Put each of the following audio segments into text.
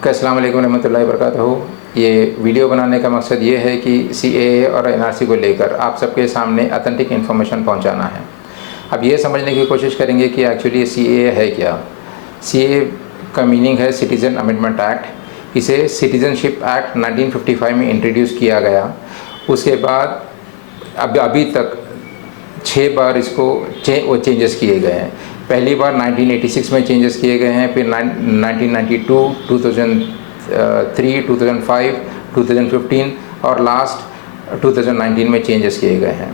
अस्सलाम वालेकुम रहमतुल्लाहि वबरकातुहू। ये वीडियो बनाने का मकसद ये है कि सीएए और एनआरसी को लेकर आप सबके सामने ऑथेंटिक इन्फॉर्मेशन पहुंचाना है। अब ये समझने की कोशिश करेंगे कि एक्चुअली सीएए है क्या। सीएए का मीनिंग है सिटीज़न अमेंडमेंट एक्ट। इसे सिटीज़नशिप एक्ट 1955 में इंट्रोड्यूस किया गया। उसके बाद अभी तक 6 बार इसको चेंजेस किए गए हैं। पहली बार 1986 में चेंजेस किए गए हैं, फिर 1992, 2003, 2005, 2015 और लास्ट 2019 में चेंजेस किए गए हैं।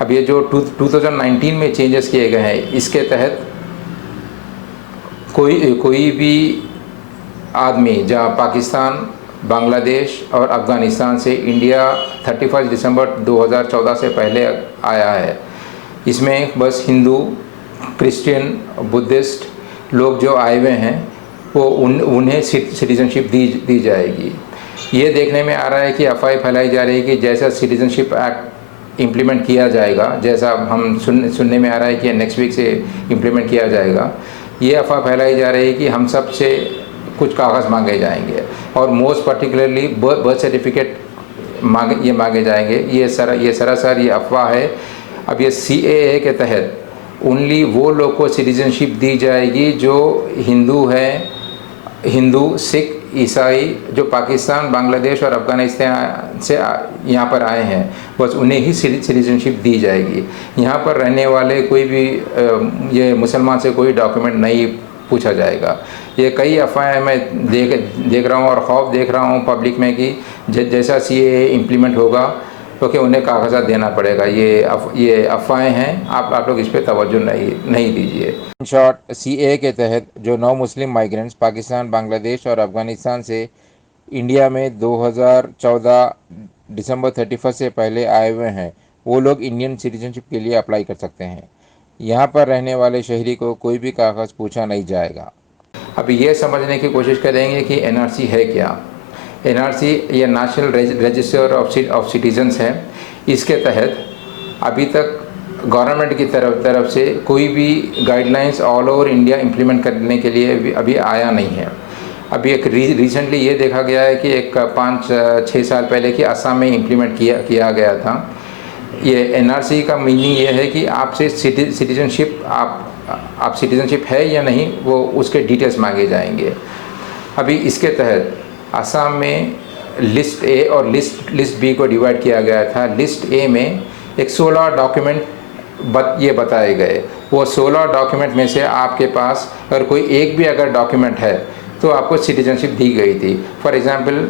अब ये जो 2019 में चेंजेस किए गए हैं, इसके तहत कोई भी आदमी जहाँ पाकिस्तान, बांग्लादेश और अफ़गानिस्तान से इंडिया 31 दिसंबर 2014 से पहले आया है, इसमें बस हिंदू, क्रिश्चियन, बुद्धिस्ट लोग जो आए हुए हैं वो उन्हें सिटीज़नशिप दी जाएगी। ये देखने में आ रहा है कि अफवाह फैलाई जा रही है कि जैसा सिटीज़नशिप एक्ट इम्प्लीमेंट किया जाएगा, जैसा हम सुनने में आ रहा है कि नेक्स्ट वीक से इम्प्लीमेंट किया जाएगा, ये अफवाह फैलाई जा रही है कि हम सब से कुछ कागज़ मांगे जाएंगे और मोस्ट पर्टिकुलरली बर्थ सर्टिफिकेट मांगे जाएंगे। ये सरासर ये अफवाह है। अब ये सीएए के तहत ओनली वो लोग को सिटीज़नशिप दी जाएगी जो हिंदू हैं, हिंदू, सिख, ईसाई, जो पाकिस्तान, बांग्लादेश और अफ़गानिस्तान से यहाँ पर आए हैं, बस उन्हें ही सिटीज़नशिप दी जाएगी। यहाँ पर रहने वाले कोई भी ये मुसलमान से कोई डॉक्यूमेंट नहीं पूछा जाएगा। ये कई अफवाहें मैं देख रहा हूँ और खौफ देख रहा हूँ पब्लिक में कि जैसा सीएए इम्प्लीमेंट होगा क्योंकि उन्हें कागजात देना पड़ेगा। ये अफवाहें हैं, आप लोग इस पर तवज्जो नहीं दीजिए। इन शॉर्ट, सीएए के तहत जो 9 मुस्लिम माइग्रेंट्स पाकिस्तान, बांग्लादेश और अफ़गानिस्तान से इंडिया में 2014 दिसंबर 31 से पहले आए हुए हैं, वो लोग इंडियन सिटीजनशिप के लिए अप्लाई कर सकते हैं। यहाँ पर रहने वाले शहरी को कोई भी कागज़ पूछा नहीं जाएगा। अब ये समझने की कोशिश करेंगे कि एनआरसी है क्या। एनआरसी ये नेशनल रजिस्टर ऑफ सिटीजन्स है। इसके तहत अभी तक गवर्नमेंट की तरफ से कोई भी guidelines all over India implement करने के लिए अभी आया नहीं है। अभी एक रिसेंटली ये देखा गया है कि एक 5-6 साल पहले कि असम में इम्प्लीमेंट किया गया था। ये एनआरसी का मीनिंग ये है कि आपसे सिटीजनशिप आप सिटीजनशिप है या नहीं, वो उसके डिटेल्स मांगे जाएंगे। अभी इसके तहत असम में लिस्ट ए और लिस्ट बी को डिवाइड किया गया था। लिस्ट ए में एक 16 डॉक्यूमेंट ये बताए गए। वो 16 डॉक्यूमेंट में से आपके पास अगर कोई एक भी अगर डॉक्यूमेंट है तो आपको सिटीजनशिप दी गई थी। फॉर एग्ज़ाम्पल,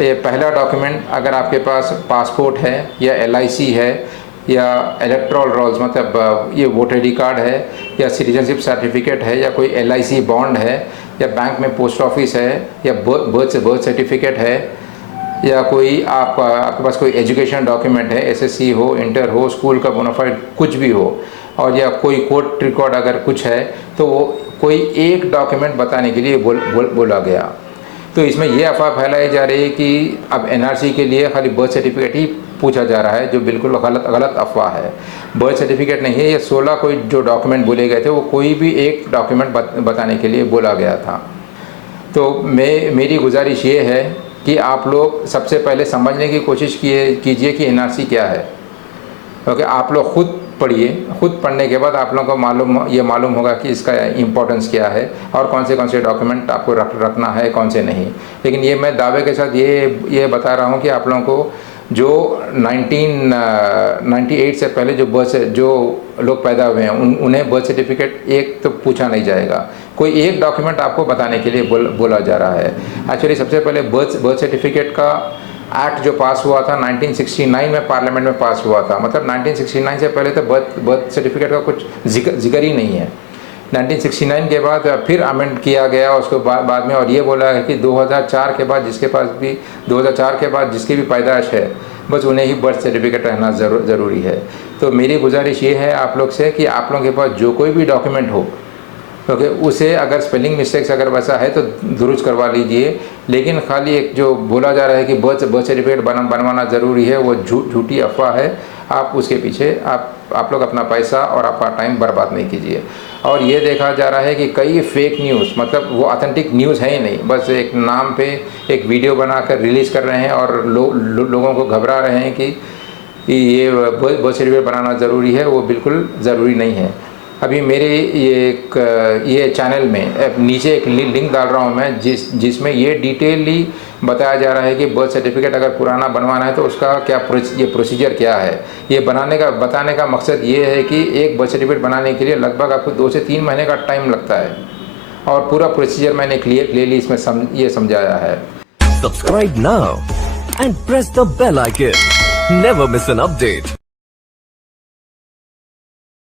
ये पहला डॉक्यूमेंट अगर आपके पास पासपोर्ट है या एलआईसी है या इलेक्टोरल रोल्स मतलब ये वोटर आई डी कार्ड है या सिटीजनशिप सर्टिफिकेट है या कोई एलआईसी बॉन्ड है या बैंक में पोस्ट ऑफिस है या बर्थ सर्टिफिकेट है या कोई आपके पास कोई एजुकेशन डॉक्यूमेंट है, एसएससी हो, इंटर हो, स्कूल का बोनाफाइड कुछ भी हो, और या कोई कोर्ट रिकॉर्ड अगर कुछ है, तो वो कोई एक डॉक्यूमेंट बताने के लिए बोला गया। तो इसमें यह अफवाह फैलाई जा रही है कि अब एनआरसी के लिए खाली बर्थ सर्टिफिकेट ही पूछा जा रहा है, जो बिल्कुल गलत अफवाह है। बर्थ सर्टिफिकेट नहीं है, ये 16 कोई जो डॉक्यूमेंट बोले गए थे वो कोई भी एक डॉक्यूमेंट बताने के लिए बोला गया था। तो मेरी गुजारिश ये है कि आप लोग सबसे पहले समझने की कोशिश कीजिए कि एनआरसी क्या है, क्योंकि आप लोग खुद पढ़िए। खुद पढ़ने के बाद आप लोगों को ये मालूम होगा कि इसका इम्पोर्टेंस क्या है और कौन से डॉक्यूमेंट आपको रखना है, कौन से नहीं। लेकिन ये मैं दावे के साथ ये बता रहा हूँ कि आप लोगों को जो 1998 से पहले जो लोग पैदा हुए हैं उन्हें बर्थ सर्टिफिकेट एक तो पूछा नहीं जाएगा। कोई एक डॉक्यूमेंट आपको बताने के लिए बोला जा रहा है। एक्चुअली सबसे पहले बर्थ सर्टिफिकेट का एक्ट जो पास हुआ था 1969 में पार्लियामेंट में पास हुआ था। मतलब 1969 से पहले तो बर्थ सर्टिफिकेट का कुछ जिक्र ही नहीं है। 1969 के बाद फिर अमेंड किया गया उसको बाद में, और ये बोला है कि 2004 के बाद जिसकी भी पैदाइश है बस उन्हें ही बर्थ सर्टिफिकेट रहना ज़रूरी है। तो मेरी गुजारिश ये है आप लोग से कि आप लोगों के पास जो कोई भी डॉक्यूमेंट हो, क्योंकि उसे अगर स्पेलिंग मिस्टेक्स अगर वैसा है तो दुरुस्त करवा लीजिए। लेकिन खाली एक जो बोला जा रहा है कि बर्थ सर्टिफिकेट बनवाना ज़रूरी है, वो झूठी अफवाह है। आप उसके पीछे आप आप लोग अपना पैसा और आपका टाइम बर्बाद नहीं कीजिए। और ये देखा जा रहा है कि कई फेक न्यूज़, मतलब वो ऑथेंटिक न्यूज़ है ही नहीं, बस एक नाम पे एक वीडियो बनाकर रिलीज़ कर रहे हैं और लोगों को घबरा रहे हैं कि ये बर्थ सर्टिफिकेट बनाना ज़रूरी है। वो बिल्कुल ज़रूरी नहीं है। अभी मेरे ये चैनल में नीचे एक लिंक डाल रहा हूँ मैं, जिसमें ये डिटेलली बताया जा रहा है कि बर्थ सर्टिफिकेट अगर पुराना बनवाना है तो उसका क्या ये प्रोसीजर क्या है। ये बताने का मकसद ये है कि एक बर्थ सर्टिफिकेट बनाने के लिए लगभग आपको 2 से 3 महीने का टाइम लगता है, और पूरा प्रोसीजर मैंने क्लियरली इसमें ये समझाया है। Subscribe now and press the bell icon. Never miss an update.